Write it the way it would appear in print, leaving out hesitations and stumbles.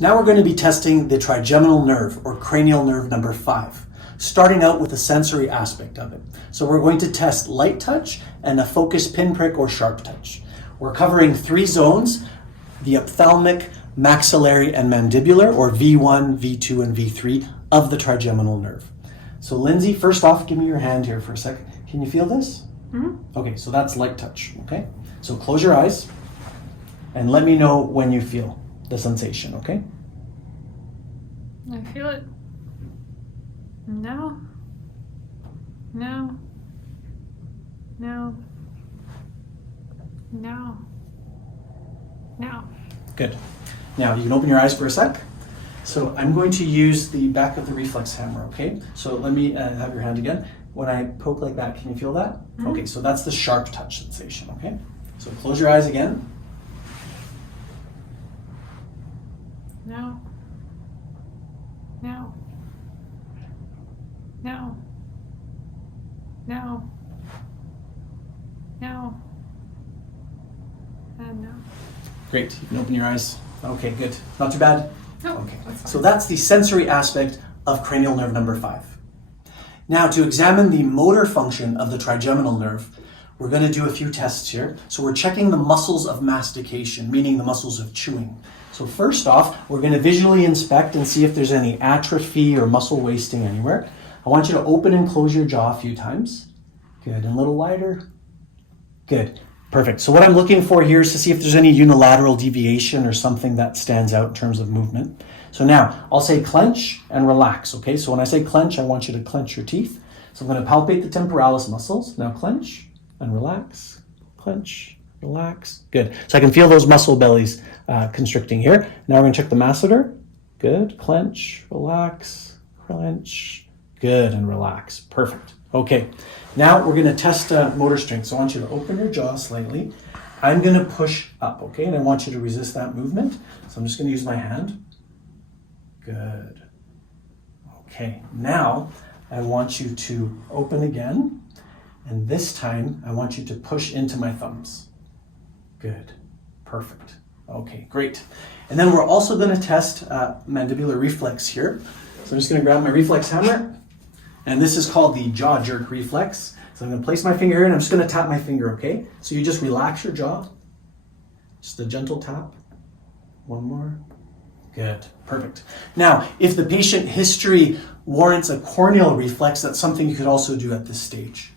Now we're going to be testing the trigeminal nerve or cranial nerve number 5, starting out with the sensory aspect of it. So we're going to test light touch and a focused pinprick or sharp touch. We're covering 3 zones, the ophthalmic, maxillary, and mandibular, or V1, V2, and V3 of the trigeminal nerve. So Lindsay, first off, give me your hand here for a second. Can you feel this? Mm-hmm. Okay, so that's light touch, okay? So close your eyes and let me know when you feel the sensation, okay? I feel it. No. No. No. No. No. Good. Now you can open your eyes for a sec. So I'm going to use the back of the reflex hammer, okay? So let me have your hand again. When I poke like that, can you feel that? Mm-hmm. Okay, so that's the sharp touch sensation, okay? So close your eyes again. No. No. No. No. No. No. Great, you can open your eyes. Okay, good. Not too bad? No. Okay, That's fine. so that's the sensory aspect of cranial nerve number 5. Now to examine the motor function of the trigeminal nerve, we're going to do a few tests here. So we're checking the muscles of mastication, meaning the muscles of chewing. So first off, we're going to visually inspect and see if there's any atrophy or muscle wasting anywhere. I want you to open and close your jaw a few times. Good, and a little wider. Good, perfect. So what I'm looking for here is to see if there's any unilateral deviation or something that stands out in terms of movement. So now, I'll say clench and relax, okay? So when I say clench, I want you to clench your teeth. So I'm going to palpate the temporalis muscles. Now clench and relax, clench, relax. Good. So I can feel those muscle bellies constricting here. Now we're going to check the masseter. Good. Clench, relax, clench. Good, and relax. Perfect. Okay. Now we're going to test motor strength. So I want you to open your jaw slightly. I'm going to push up, okay? And I want you to resist that movement. So I'm just going to use my hand. Good. Okay. Now I want you to open again. And this time, I want you to push into my thumbs. Good. Perfect. Okay, great. And then we're also going to test mandibular reflex here. So I'm just going to grab my reflex hammer. And this is called the jaw jerk reflex. So I'm going to place my finger here and I'm just going to tap my finger, okay? So you just relax your jaw. Just a gentle tap. One more. Good. Perfect. Now, if the patient history warrants a corneal reflex, that's something you could also do at this stage.